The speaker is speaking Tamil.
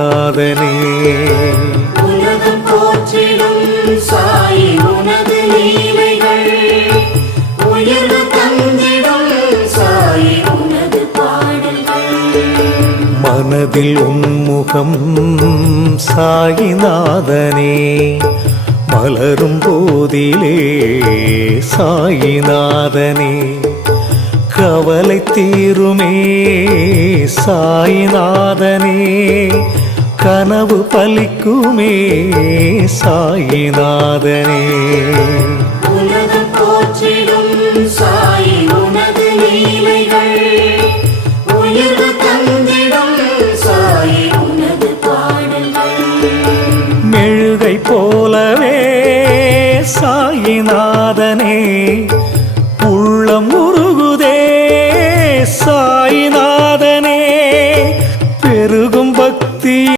நாதனே உலகம் போற்றிடும் சாயி உனது லீலைகள் உயர்வு தந்திடும் சாயி உனது பாடல்கள் மனதில் உன்முகம் சாயிநாதனே மலரும் போதிலே சாயிநாதனே கவலை தீருமே சாயிநாதனே கனவு பலிக்குமே சாயிநாதனே உலகம் போற்றிடும் சாயி